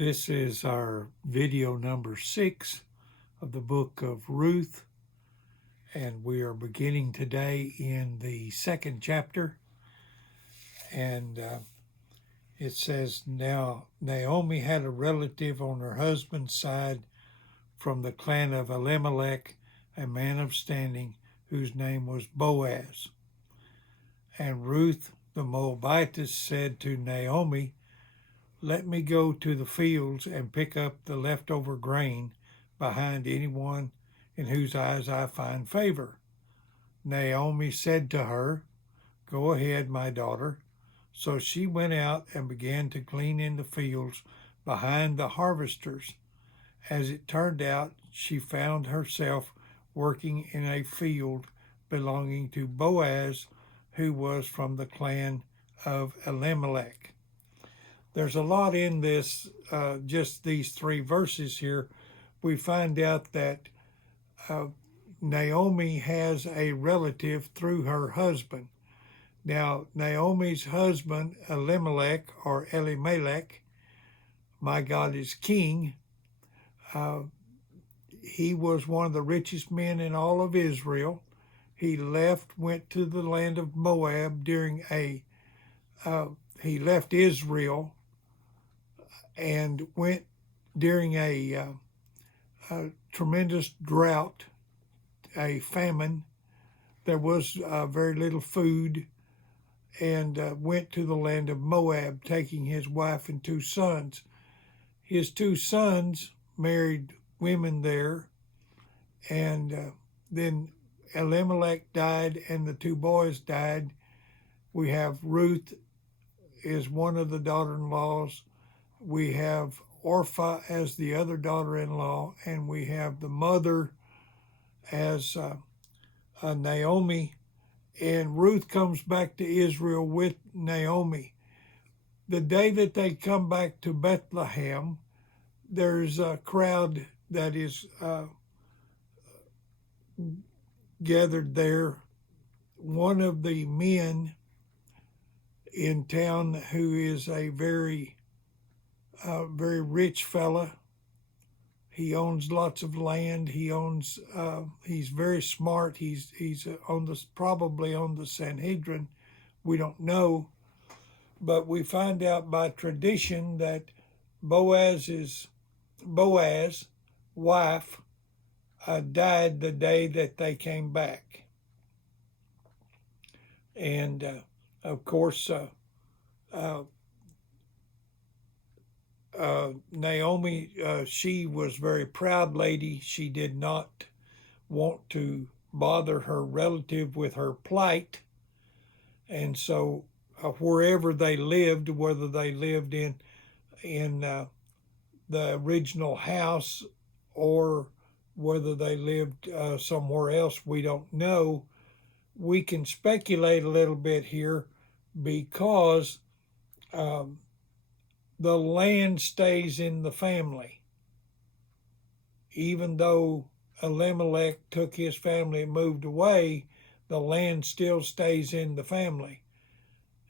This is our video number 6 of the book of Ruth, and we are beginning today in the 2nd chapter. And it says, "Now Naomi had a relative on her husband's side from the clan of Elimelech, a man of standing, whose name was Boaz. And Ruth the Moabitess said to Naomi, 'Let me go to the fields and pick up the leftover grain behind anyone in whose eyes I find favor.' Naomi said to her, 'Go ahead, my daughter.' So she went out and began to glean in the fields behind the harvesters. As it turned out, she found herself working in a field belonging to Boaz, who was from the clan of Elimelech." There's a lot in this, just these 3 verses here. We find out that Naomi has a relative through her husband. Now, Naomi's husband, Elimelech, my God is king, he was one of the richest men in all of Israel. He went to the land of Moab he left Israel and went during a tremendous drought, a famine. There was very little food, and went to the land of Moab, taking his wife and 2 sons. His 2 sons married women there, and then Elimelech died and the 2 boys died. We have Ruth is one of the daughter-in-laws. We have Orpah as the other daughter-in-law, and we have the mother as Naomi. And Ruth comes back to Israel with Naomi. The day that they come back to Bethlehem, there's a crowd that is gathered there. One of the men in town, who is a very rich fella, he owns lots of land. He's very smart. He's probably on the Sanhedrin. We don't know, but we find out by tradition that Boaz's wife died the day that they came back. And of course, Naomi, she was a very proud lady. She did not want to bother her relative with her plight. And so wherever they lived, whether they lived in the original house or whether they lived somewhere else, we don't know. We can speculate a little bit here because the land stays in the family. Even though Elimelech took his family and moved away, the land still stays in the family.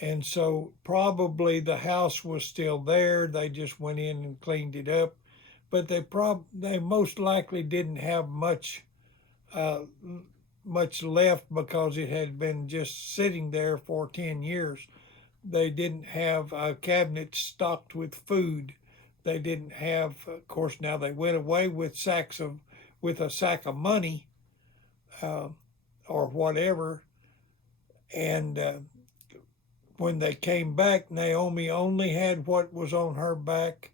And so probably the house was still there. They just went in and cleaned it up. But they most likely didn't have much left because it had been just sitting there for 10 years. They didn't have a cabinet stocked with food. They didn't have, of course, now they went away with a sack of money or whatever. And when they came back, Naomi only had what was on her back,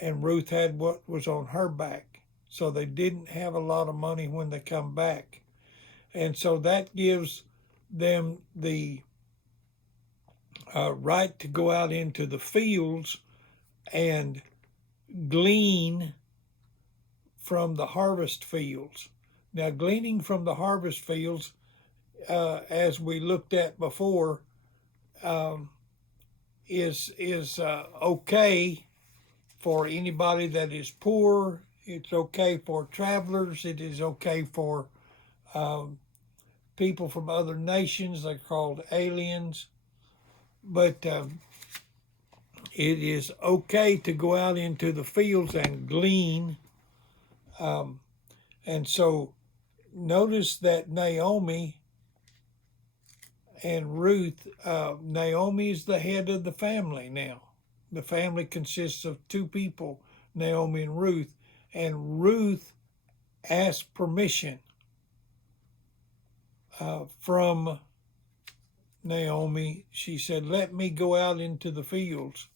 and Ruth had what was on her back. So they didn't have a lot of money when they come back. And so that gives them the right to go out into the fields and glean from the harvest fields. Now, gleaning from the harvest fields, as we looked at before, is okay for anybody that is poor. It's okay for travelers. It is okay for people from other nations. They're called aliens. But it is okay to go out into the fields and glean. And so notice that Naomi and Ruth, Naomi is the head of the family now. The family consists of two people, Naomi and Ruth. And Ruth asked permission from Naomi. She said, let me go out into the fields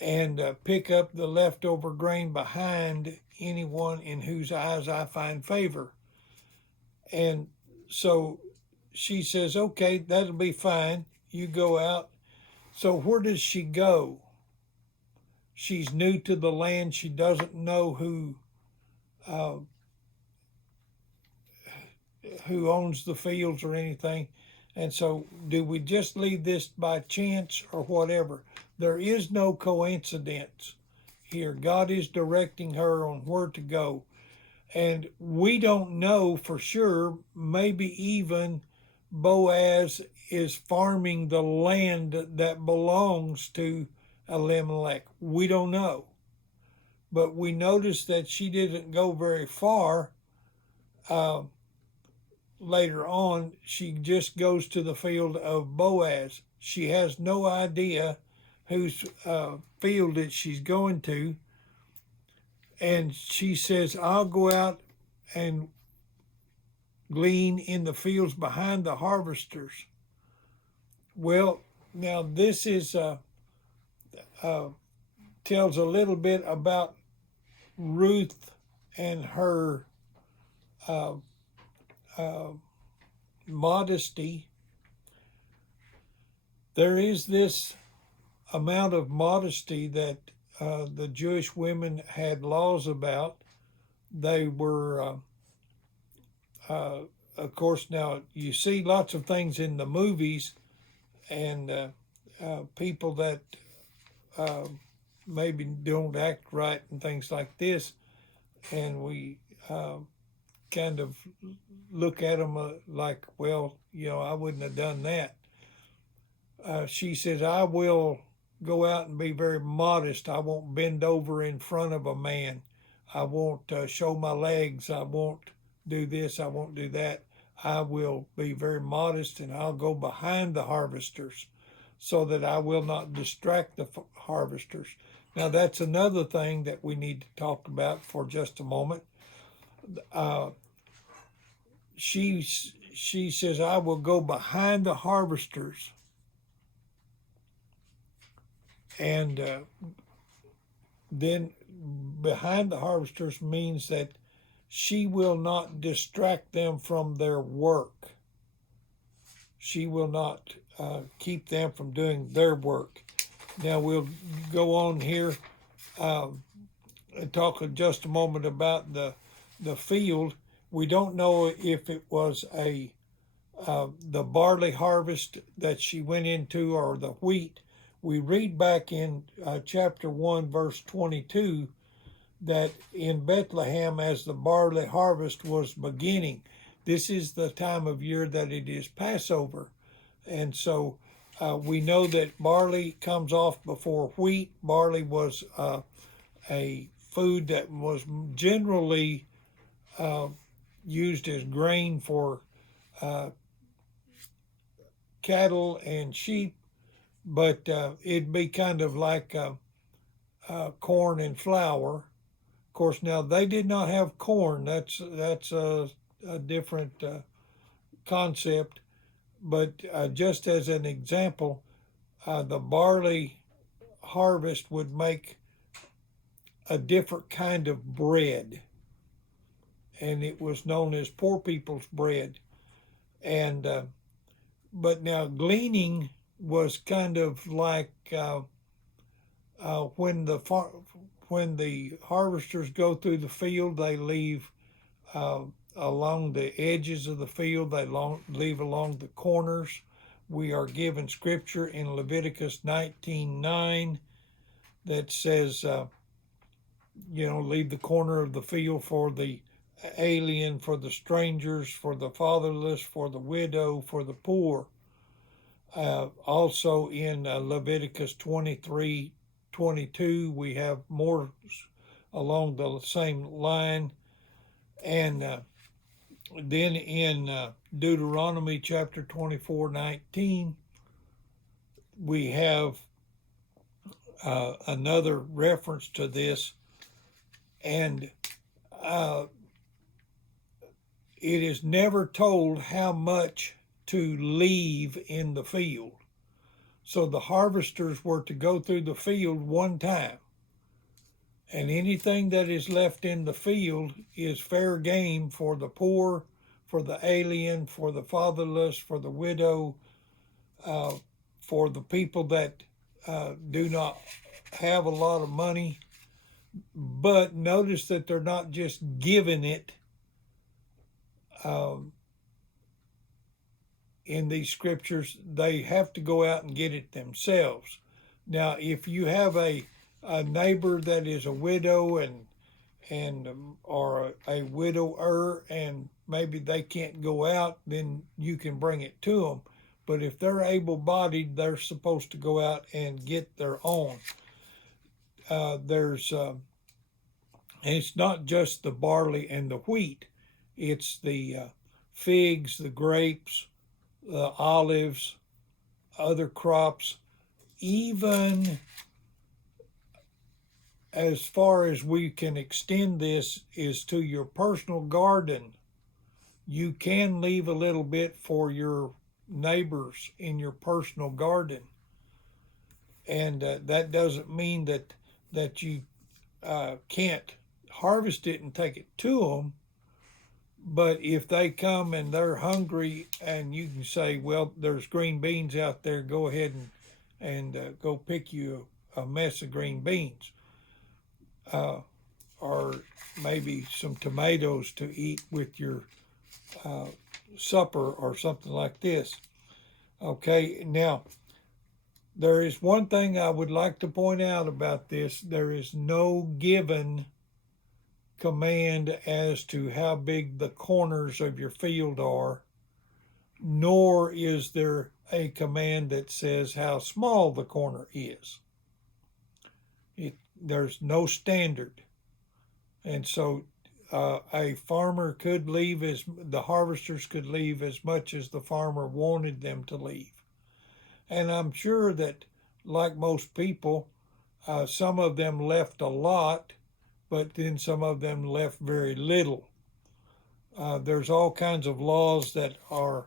and pick up the leftover grain behind anyone in whose eyes I find favor. And so she says, okay, that'll be fine. You go out. So where does she go? She's new to the land. She doesn't know who owns the fields or anything. And so do we just leave this by chance or whatever? There is no coincidence here. God is directing her on where to go. And we don't know for sure, maybe even Boaz is farming the land that belongs to Elimelech. We don't know. But we notice that she didn't go very far. Later on, she just goes to the field of Boaz. She has no idea whose field that she's going to. And she says, I'll go out and glean in the fields behind the harvesters. Well, now this is tells a little bit about Ruth and her modesty. There is this amount of modesty that the Jewish women had laws about. They were, of course, now you see lots of things in the movies and people that maybe don't act right and things like this, and we kind of look at them like, well, I wouldn't have done that. She says, I will go out and be very modest. I won't bend over in front of a man. I won't show my legs. I won't do this. I won't do that. I will be very modest, and I'll go behind the harvesters so that I will not distract the harvesters. Now, that's another thing that we need to talk about for just a moment. She says, I will go behind the harvesters. And then behind the harvesters means that she will not distract them from their work. She will not keep them from doing their work. Now we'll go on here and talk in just a moment about the field. We don't know if it was the barley harvest that she went into or the wheat. We read back in chapter 1, verse 22, that in Bethlehem, as the barley harvest was beginning, this is the time of year that it is Passover. And so we know that barley comes off before wheat. Barley was a food that was generally used as grain for cattle and sheep, but it'd be kind of like corn and flour. Of course, now they did not have corn. That's a different concept. But just as an example, the barley harvest would make a different kind of bread, and it was known as poor people's bread. And but now gleaning was kind of like when the harvesters go through the field, they leave along the edges of the field, they leave along the corners. We are given scripture in Leviticus 19:9 that says, leave the corner of the field for the alien, for the strangers, for the fatherless, for the widow, for the poor. Also in Leviticus 23:22, we have more along the same line. And then in Deuteronomy chapter 24:19, we have another reference to this, and it is never told how much to leave in the field. So the harvesters were to go through the field one time, and anything that is left in the field is fair game for the poor, for the alien, for the fatherless, for the widow, for the people that do not have a lot of money. But notice that they're not just giving it in these scriptures. They have to go out and get it themselves. Now, if you have a neighbor that is a widow or a widower, and maybe they can't go out, then you can bring it to them. But if they're able-bodied, they're supposed to go out and get their own. And it's not just the barley and the wheat. It's the figs, the grapes, the olives, other crops. Even as far as we can extend this is to your personal garden. You can leave a little bit for your neighbors in your personal garden. And that doesn't mean that you can't harvest it and take it to them. But if they come and they're hungry, and you can say, well, there's green beans out there, go ahead and go pick you a mess of green beans. Or maybe some tomatoes to eat with your supper or something like this. Okay, now, there is one thing I would like to point out about this. There is no given command as to how big the corners of your field are, nor is there a command that says how small the corner is. There's no standard. And so a farmer could leave, the harvesters could leave as much as the farmer wanted them to leave. And I'm sure that, like most people, some of them left a lot, but then some of them left very little. There's all kinds of laws that are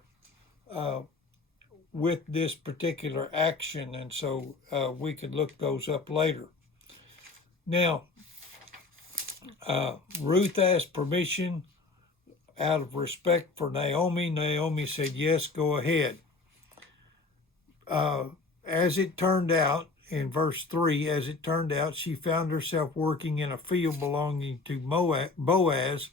with this particular action, and so we could look those up later. Now, Ruth asked permission out of respect for Naomi. Naomi said, yes, go ahead. As it turned out, in verse 3, as it turned out, she found herself working in a field belonging to Boaz,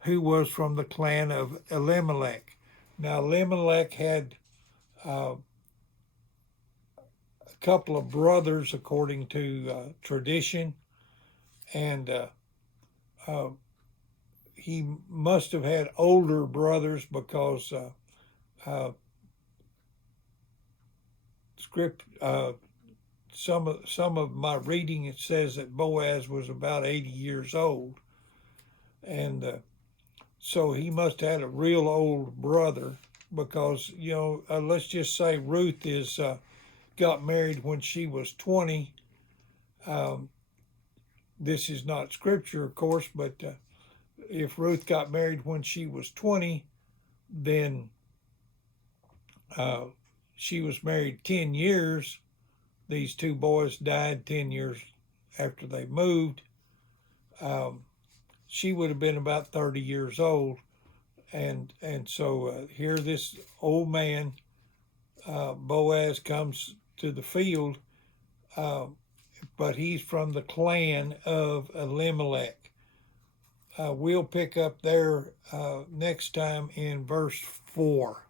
who was from the clan of Elimelech. Now, Elimelech had a couple of brothers, according to tradition, and he must have had older brothers, because some of my reading, it says that Boaz was about 80 years old, and so he must have had a real old brother, because let's just say Ruth got married when she was 20. This is not scripture, of course, but if Ruth got married when she was 20, then she was married 10 years. These two boys died 10 years after they moved. She would have been about 30 years old. And so here this old man, Boaz, comes to the field, but he's from the clan of Elimelech. We'll pick up there next time in verse 4.